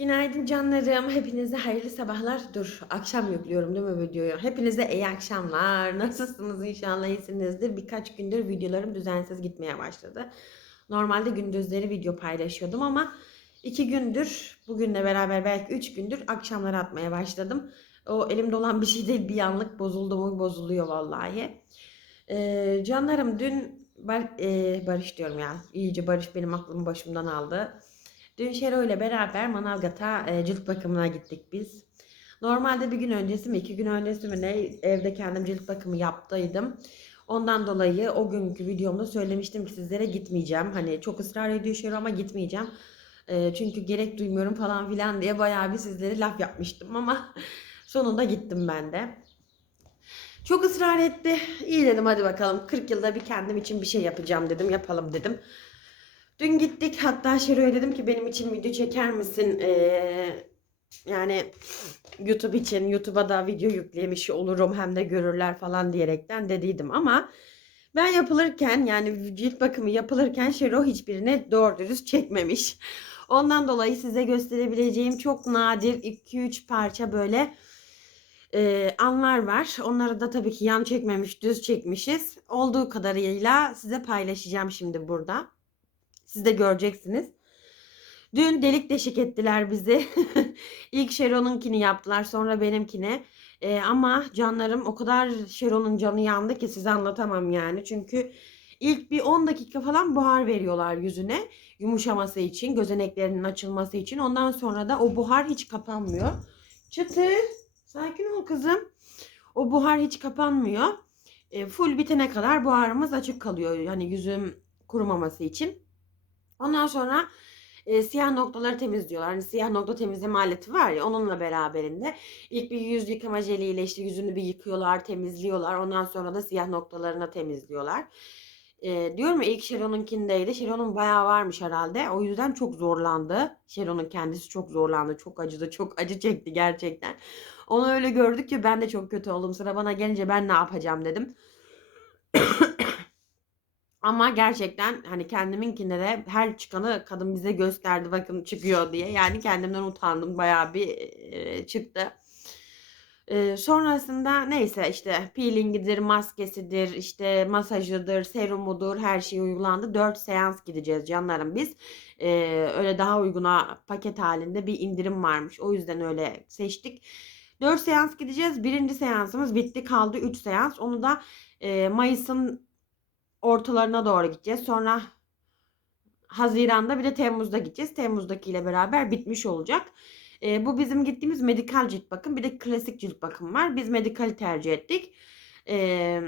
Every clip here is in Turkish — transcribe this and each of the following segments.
Günaydın canlarım. Hepinize hayırlı sabahlar. Dur, akşam yüklüyorum değil mi videoyu? Hepinize iyi akşamlar. Nasılsınız? İnşallah iyisinizdir. Birkaç gündür videolarım düzensiz gitmeye başladı. Normalde gündüzleri video paylaşıyordum ama iki gündür, bugünle beraber belki üç gündür akşamları atmaya başladım. O elimde olan bir şey değil. Bir anlık bozuldu mu bozuluyor vallahi. Ee, canlarım dün Bar- e, Barış diyorum ya. İyice Barış benim aklımı başımdan aldı. Dün Şero ile beraber Manavgat'a e, cilt bakımına gittik biz. Normalde bir gün öncesi mi iki gün öncesi mi ne evde kendim cilt bakımı yaptıydım. Ondan dolayı o günkü videomda söylemiştim ki sizlere gitmeyeceğim. Hani çok ısrar ediyor Şero ama gitmeyeceğim. E, çünkü gerek duymuyorum falan filan diye bayağı bir sizlere laf yapmıştım ama sonunda gittim ben de. Çok ısrar etti. İyi dedim hadi bakalım 40 yılda bir kendim için bir şey yapacağım dedim yapalım dedim. Dün gittik hatta Şero'ya dedim ki benim için video çeker misin? Ee, yani YouTube için YouTube'a da video yüklemiş olurum hem de görürler falan diyerekten dediydim ama ben yapılırken yani cilt bakımı yapılırken Şero hiçbirini doğru dürüst çekmemiş. Ondan dolayı size gösterebileceğim çok nadir 2-3 parça böyle e, anlar var. Onları da tabii ki yan çekmemiş, düz çekmişiz. Olduğu kadarıyla size paylaşacağım şimdi burada. Siz de göreceksiniz. Dün delik deşik ettiler bizi. İlk Şeron'unkini yaptılar sonra benimkini. Ee, ama canlarım o kadar Şeron'un canı yandı ki size anlatamam yani. Çünkü ilk bir 10 dakika falan buhar veriyorlar yüzüne yumuşaması için, gözeneklerinin açılması için. Ondan sonra da o buhar hiç kapanmıyor. Çıtı, sakin ol kızım. O buhar hiç kapanmıyor. E, full bitene kadar buharımız açık kalıyor. Yani yüzüm kurumaması için. Ondan sonra e, siyah noktaları temizliyorlar. Hani siyah nokta temizleme aleti var ya onunla beraberinde. İlk bir yüz yıkama jeliyle işte yüzünü bir yıkıyorlar, temizliyorlar. Ondan sonra da siyah noktalarına temizliyorlar. E, diyorum ya ilk Sharon'unkindeydi. Sharon'un bayağı varmış herhalde. O yüzden çok zorlandı. Sharon'un kendisi çok zorlandı. Çok acıdı. Çok acı çekti gerçekten. Onu öyle gördük ki ben de çok kötü oldum. Sıra bana gelince ben ne yapacağım dedim. Ama gerçekten hani kendiminkinde de her çıkanı kadın bize gösterdi bakın çıkıyor diye. Yani kendimden utandım bayağı bir e, çıktı. E, sonrasında neyse işte peelingidir, maskesidir, işte masajıdır, serumudur her şey uygulandı. 4 seans gideceğiz canlarım biz. E, öyle daha uyguna paket halinde bir indirim varmış. O yüzden öyle seçtik. 4 seans gideceğiz. Birinci seansımız bitti kaldı 3 seans. Onu da e, Mayıs'ın ortalarına doğru gideceğiz. Sonra Haziran'da bir de Temmuz'da gideceğiz. Temmuz'dakiyle beraber bitmiş olacak. E, bu bizim gittiğimiz medikal cilt bakım. Bir de klasik cilt bakım var. Biz medikali tercih ettik. E,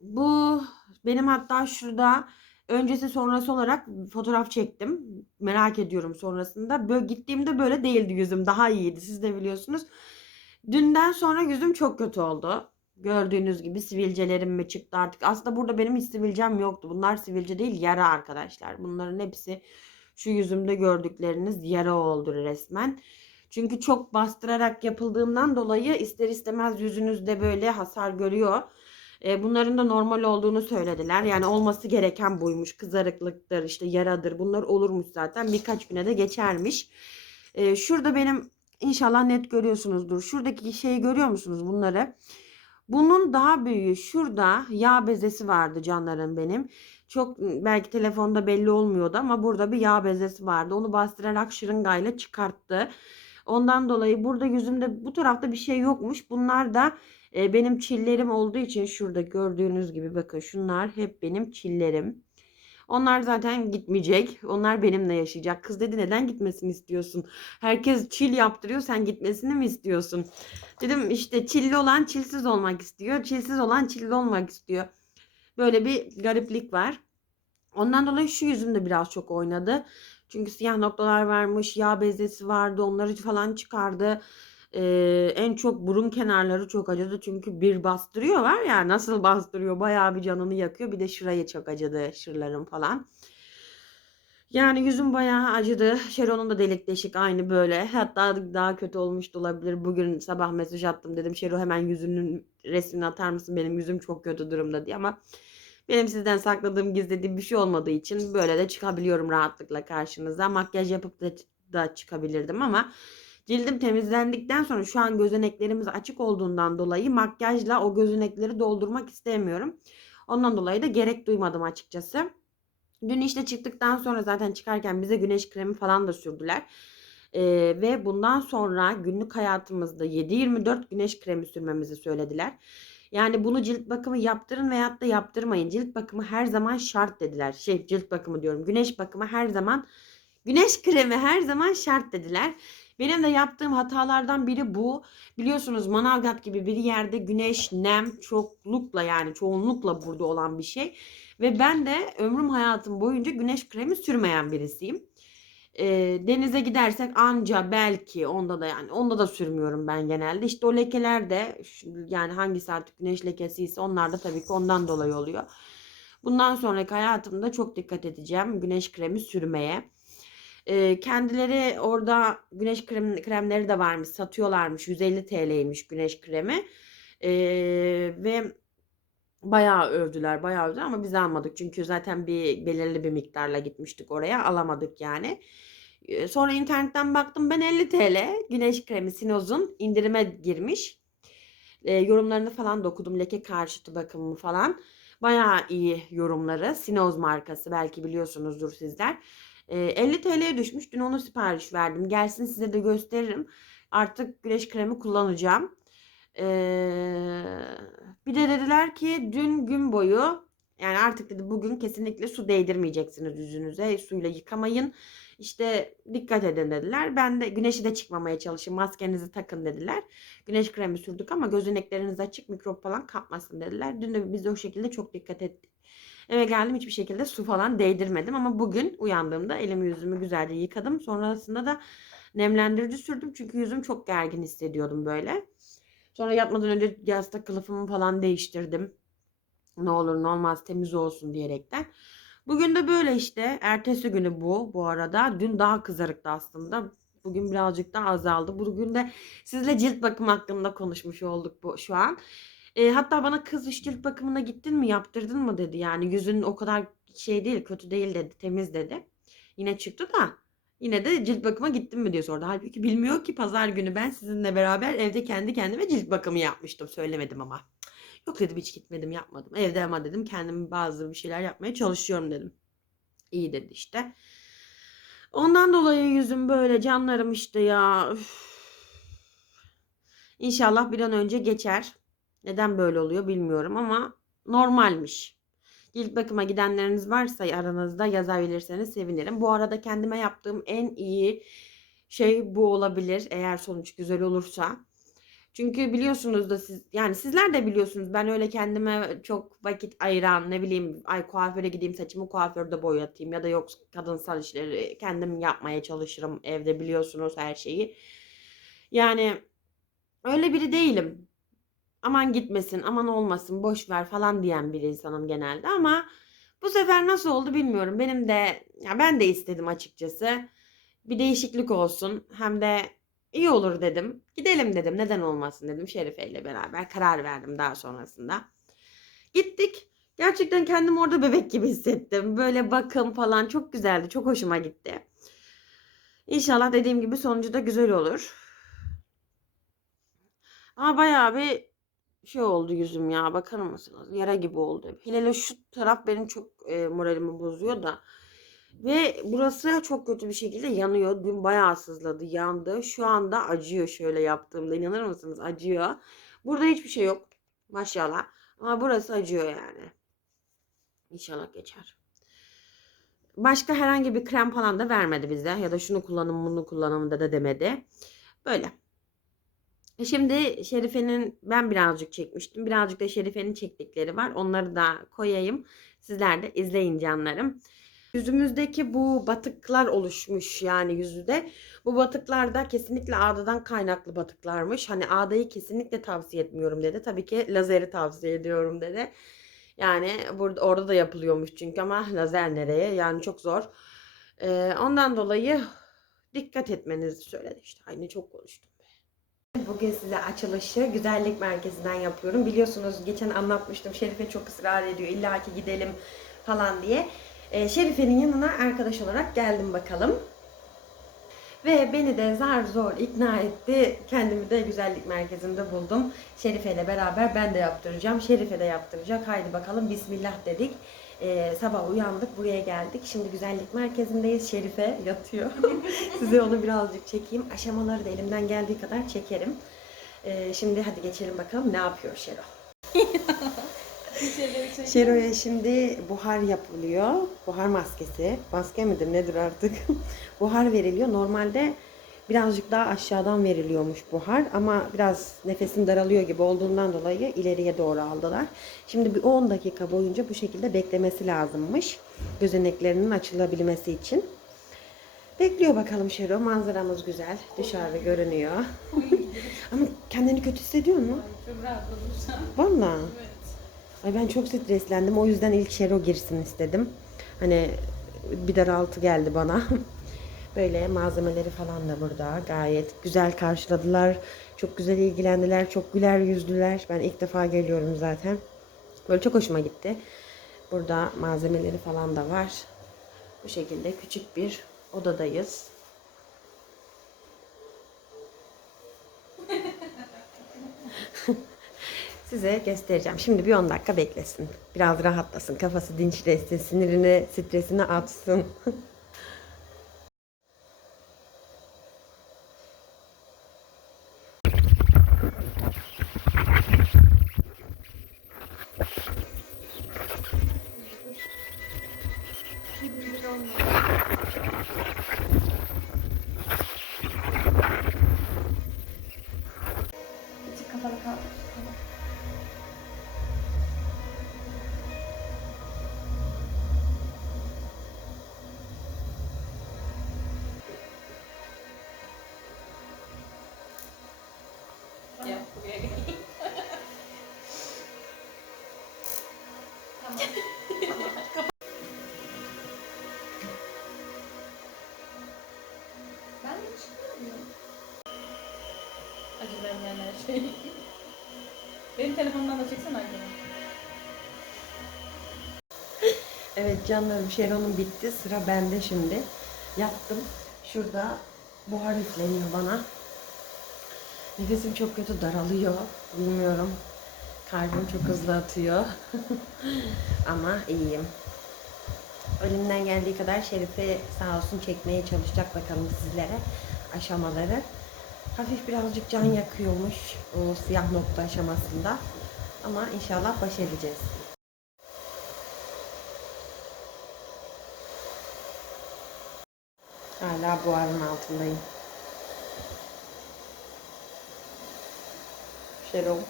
bu benim hatta şurada öncesi sonrası olarak fotoğraf çektim. Merak ediyorum sonrasında. Böyle gittiğimde böyle değildi yüzüm. Daha iyiydi. Siz de biliyorsunuz. Dünden sonra yüzüm çok kötü oldu. Gördüğünüz gibi sivilcelerim mi çıktı artık. Aslında burada benim hiç sivilcem yoktu. Bunlar sivilce değil yara arkadaşlar. Bunların hepsi şu yüzümde gördükleriniz yara oldu resmen. Çünkü çok bastırarak yapıldığından dolayı ister istemez yüzünüzde böyle hasar görüyor. E, bunların da normal olduğunu söylediler. Yani olması gereken buymuş. Kızarıklıktır, işte yaradır. Bunlar olurmuş zaten. Birkaç güne de geçermiş. E, şurada benim inşallah net görüyorsunuzdur. Şuradaki şeyi görüyor musunuz bunları? Bunun daha büyüğü şurada yağ bezesi vardı canlarım benim. Çok belki telefonda belli olmuyordu ama burada bir yağ bezesi vardı. Onu bastırarak şırıngayla çıkarttı. Ondan dolayı burada yüzümde bu tarafta bir şey yokmuş. Bunlar da e, benim çillerim olduğu için şurada gördüğünüz gibi bakın şunlar hep benim çillerim. Onlar zaten gitmeyecek. Onlar benimle yaşayacak. Kız dedi neden gitmesini istiyorsun? Herkes çil yaptırıyor sen gitmesini mi istiyorsun? Dedim işte çilli olan çilsiz olmak istiyor. Çilsiz olan çilli olmak istiyor. Böyle bir gariplik var. Ondan dolayı şu yüzüm de biraz çok oynadı. Çünkü siyah noktalar varmış, yağ bezesi vardı, onları falan çıkardı. Ee, en çok burun kenarları çok acıdı çünkü bir bastırıyor var ya nasıl bastırıyor bayağı bir canını yakıyor. Bir de şurayı çok acıdı şırlarım falan. Yani yüzüm bayağı acıdı. Şeron'un da delik deşik aynı böyle. Hatta daha kötü olmuş da olabilir. Bugün sabah mesaj attım dedim. Şero hemen yüzünün resmini atar mısın? Benim yüzüm çok kötü durumda diye ama benim sizden sakladığım, gizlediğim bir şey olmadığı için böyle de çıkabiliyorum rahatlıkla karşınıza. Makyaj yapıp da da çıkabilirdim ama cildim temizlendikten sonra şu an gözeneklerimiz açık olduğundan dolayı makyajla o gözenekleri doldurmak istemiyorum. Ondan dolayı da gerek duymadım açıkçası. Dün işte çıktıktan sonra zaten çıkarken bize güneş kremi falan da sürdüler. Ee, ve bundan sonra günlük hayatımızda 7-24 güneş kremi sürmemizi söylediler. Yani bunu cilt bakımı yaptırın veyahut da yaptırmayın. Cilt bakımı her zaman şart dediler. Şey cilt bakımı diyorum. Güneş bakımı her zaman güneş kremi her zaman şart dediler. Benim de yaptığım hatalardan biri bu. Biliyorsunuz Manavgat gibi bir yerde güneş, nem çoklukla yani çoğunlukla burada olan bir şey. Ve ben de ömrüm hayatım boyunca güneş kremi sürmeyen birisiyim. E, denize gidersek anca belki onda da yani onda da sürmüyorum ben genelde. İşte o lekeler de yani hangisi artık güneş lekesi ise onlar da tabii ki ondan dolayı oluyor. Bundan sonraki hayatımda çok dikkat edeceğim güneş kremi sürmeye. E, kendileri orada güneş krem, kremleri de varmış satıyorlarmış 150 TL'ymiş güneş kremi. E, ve bayağı övdüler bayağı övdüler ama biz almadık. Çünkü zaten bir belirli bir miktarla gitmiştik oraya alamadık yani. Sonra internetten baktım ben 50 TL güneş kremi Sinoz'un indirime girmiş. E, yorumlarını falan da okudum. Leke karşıtı bakımı falan. Bayağı iyi yorumları. Sinoz markası belki biliyorsunuzdur sizler. E, 50 TL'ye düşmüş. Dün onu sipariş verdim. Gelsin size de gösteririm. Artık güneş kremi kullanacağım. Bir de dediler ki dün gün boyu yani artık dedi bugün kesinlikle su değdirmeyeceksiniz yüzünüze. Suyla yıkamayın. İşte dikkat edin dediler. Ben de güneşe de çıkmamaya çalışın. Maskenizi takın dediler. Güneş kremi sürdük ama gözenekleriniz açık mikrop falan kapmasın dediler. Dün de biz de o şekilde çok dikkat ettik. Eve geldim hiçbir şekilde su falan değdirmedim ama bugün uyandığımda elimi yüzümü güzelce yıkadım. Sonrasında da nemlendirici sürdüm çünkü yüzüm çok gergin hissediyordum böyle. Sonra yatmadan önce yastık kılıfımı falan değiştirdim. Ne olur ne olmaz temiz olsun diyerekten. Bugün de böyle işte. Ertesi günü bu bu arada. Dün daha kızarıktı aslında. Bugün birazcık daha azaldı. Bugün de sizle cilt bakımı hakkında konuşmuş olduk bu şu an. E, hatta bana kız iş cilt bakımına gittin mi yaptırdın mı dedi. Yani yüzün o kadar şey değil kötü değil dedi temiz dedi. Yine çıktı da Yine de cilt bakıma gittim mi diye sordu. Halbuki bilmiyor ki pazar günü ben sizinle beraber evde kendi kendime cilt bakımı yapmıştım. Söylemedim ama. Yok dedim hiç gitmedim yapmadım. Evde ama dedim kendim bazı bir şeyler yapmaya çalışıyorum dedim. İyi dedi işte. Ondan dolayı yüzüm böyle canlarım işte ya. Üf. İnşallah bir an önce geçer. Neden böyle oluyor bilmiyorum ama normalmiş. Cilt bakıma gidenleriniz varsa aranızda yazabilirseniz sevinirim. Bu arada kendime yaptığım en iyi şey bu olabilir eğer sonuç güzel olursa. Çünkü biliyorsunuz da siz yani sizler de biliyorsunuz ben öyle kendime çok vakit ayıran ne bileyim ay kuaföre gideyim saçımı kuaförde boyatayım ya da yok kadınsal işleri kendim yapmaya çalışırım evde biliyorsunuz her şeyi. Yani öyle biri değilim aman gitmesin, aman olmasın, boş ver falan diyen bir insanım genelde ama bu sefer nasıl oldu bilmiyorum. Benim de ya ben de istedim açıkçası. Bir değişiklik olsun. Hem de iyi olur dedim. Gidelim dedim. Neden olmasın dedim Şerife ile beraber karar verdim daha sonrasında. Gittik. Gerçekten kendimi orada bebek gibi hissettim. Böyle bakım falan çok güzeldi. Çok hoşuma gitti. İnşallah dediğim gibi sonucu da güzel olur. Ama bayağı bir şey oldu yüzüm ya bakar mısınız? Yara gibi oldu. Hele şu taraf benim çok e, moralimi bozuyor da. Ve burası çok kötü bir şekilde yanıyor. Dün bayağı sızladı, yandı. Şu anda acıyor şöyle yaptığımda. İnanır mısınız? Acıyor. Burada hiçbir şey yok. Maşallah. Ama burası acıyor yani. İnşallah geçer. Başka herhangi bir krem falan da vermedi bize. Ya da şunu kullanın bunu kullanın da, da demedi. Böyle. Şimdi Şerife'nin ben birazcık çekmiştim. Birazcık da Şerife'nin çektikleri var. Onları da koyayım. Sizler de izleyin canlarım. Yüzümüzdeki bu batıklar oluşmuş yani yüzüde. Bu batıklar da kesinlikle ağdadan kaynaklı batıklarmış. Hani ağdayı kesinlikle tavsiye etmiyorum dedi. Tabii ki lazeri tavsiye ediyorum dedi. Yani burada orada da yapılıyormuş çünkü ama lazer nereye? Yani çok zor. Ee, ondan dolayı dikkat etmenizi söyledi işte. Aynı çok konuştum. Bugün size açılışı güzellik merkezinden yapıyorum. Biliyorsunuz geçen anlatmıştım. Şerife çok ısrar ediyor. İlla ki gidelim falan diye. Ee, Şerife'nin yanına arkadaş olarak geldim bakalım. Ve beni de zar zor ikna etti. Kendimi de güzellik merkezinde buldum. Şerife ile beraber ben de yaptıracağım. Şerife de yaptıracak. Haydi bakalım bismillah dedik. Ee, sabah uyandık buraya geldik. Şimdi güzellik merkezindeyiz. Şerife yatıyor. Size onu birazcık çekeyim. Aşamaları da elimden geldiği kadar çekerim. Ee, şimdi hadi geçelim bakalım ne yapıyor Şero. Şero'ya şimdi buhar yapılıyor. Buhar maskesi. Maske midir nedir artık? buhar veriliyor. Normalde birazcık daha aşağıdan veriliyormuş buhar ama biraz nefesin daralıyor gibi olduğundan dolayı ileriye doğru aldılar. Şimdi bir 10 dakika boyunca bu şekilde beklemesi lazımmış. Gözeneklerinin açılabilmesi için. Bekliyor bakalım Şero. Manzaramız güzel. Dışarı görünüyor. ama kendini kötü hissediyor mu? Çok rahatladım. Vallahi. Evet. Ay ben çok streslendim. O yüzden ilk Şero girsin istedim. Hani bir daraltı geldi bana. Böyle malzemeleri falan da burada. Gayet güzel karşıladılar. Çok güzel ilgilendiler. Çok güler yüzlüler. Ben ilk defa geliyorum zaten. Böyle çok hoşuma gitti. Burada malzemeleri falan da var. Bu şekilde küçük bir odadayız. Size göstereceğim. Şimdi bir 10 dakika beklesin. Biraz rahatlasın. Kafası dinçleşsin. Sinirini, stresini atsın. Acı vermeyen her şey. Benim telefonumdan da çeksene Aygül'ü. Evet canlarım Şeron'un bitti. Sıra bende şimdi. Yattım. Şurada buhar üfleniyor bana. Nefesim çok kötü daralıyor. Bilmiyorum. Kalbim çok hızlı atıyor. Ama iyiyim. Elimden geldiği kadar Şerife sağ olsun çekmeye çalışacak bakalım sizlere aşamaları. Hafif birazcık can yakıyormuş o siyah nokta aşamasında. Ama inşallah baş edeceğiz. Hala buharın altındayım. Şeron.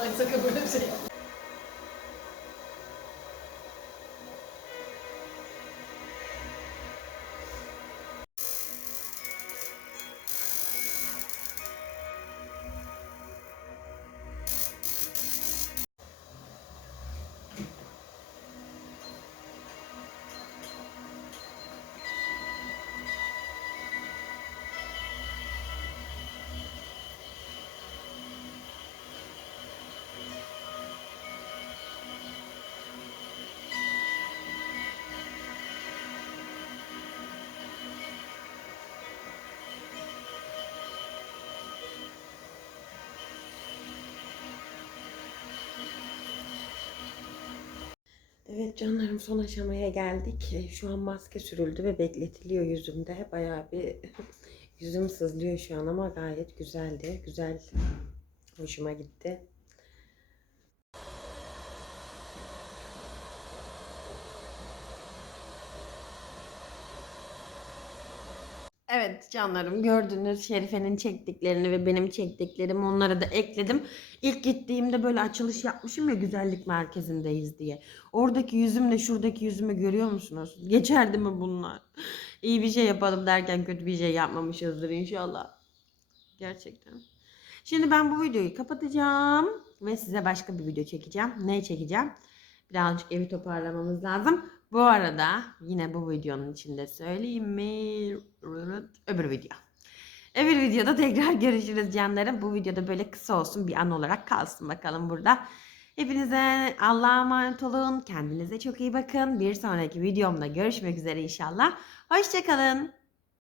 Ay sakın böyle bir şey yapma. Evet canlarım son aşamaya geldik. E, Şu an maske sürüldü ve bekletiliyor yüzümde. Bayağı bir yüzüm sızlıyor şu an ama gayet güzeldi. Güzel. Hoşuma gitti. Evet canlarım gördünüz Şerife'nin çektiklerini ve benim çektiklerimi onlara da ekledim. İlk gittiğimde böyle açılış yapmışım ya güzellik merkezindeyiz diye. Oradaki yüzümle şuradaki yüzümü görüyor musunuz? Geçerdi mi bunlar? İyi bir şey yapalım derken kötü bir şey yapmamışızdır inşallah. Gerçekten. Şimdi ben bu videoyu kapatacağım ve size başka bir video çekeceğim. Ne çekeceğim? Birazcık evi toparlamamız lazım. Bu arada yine bu videonun içinde söyleyeyim mi? Öbür video. Öbür videoda tekrar görüşürüz canlarım. Bu videoda böyle kısa olsun bir an olarak kalsın bakalım burada. Hepinize Allah'a emanet olun. Kendinize çok iyi bakın. Bir sonraki videomda görüşmek üzere inşallah. Hoşçakalın.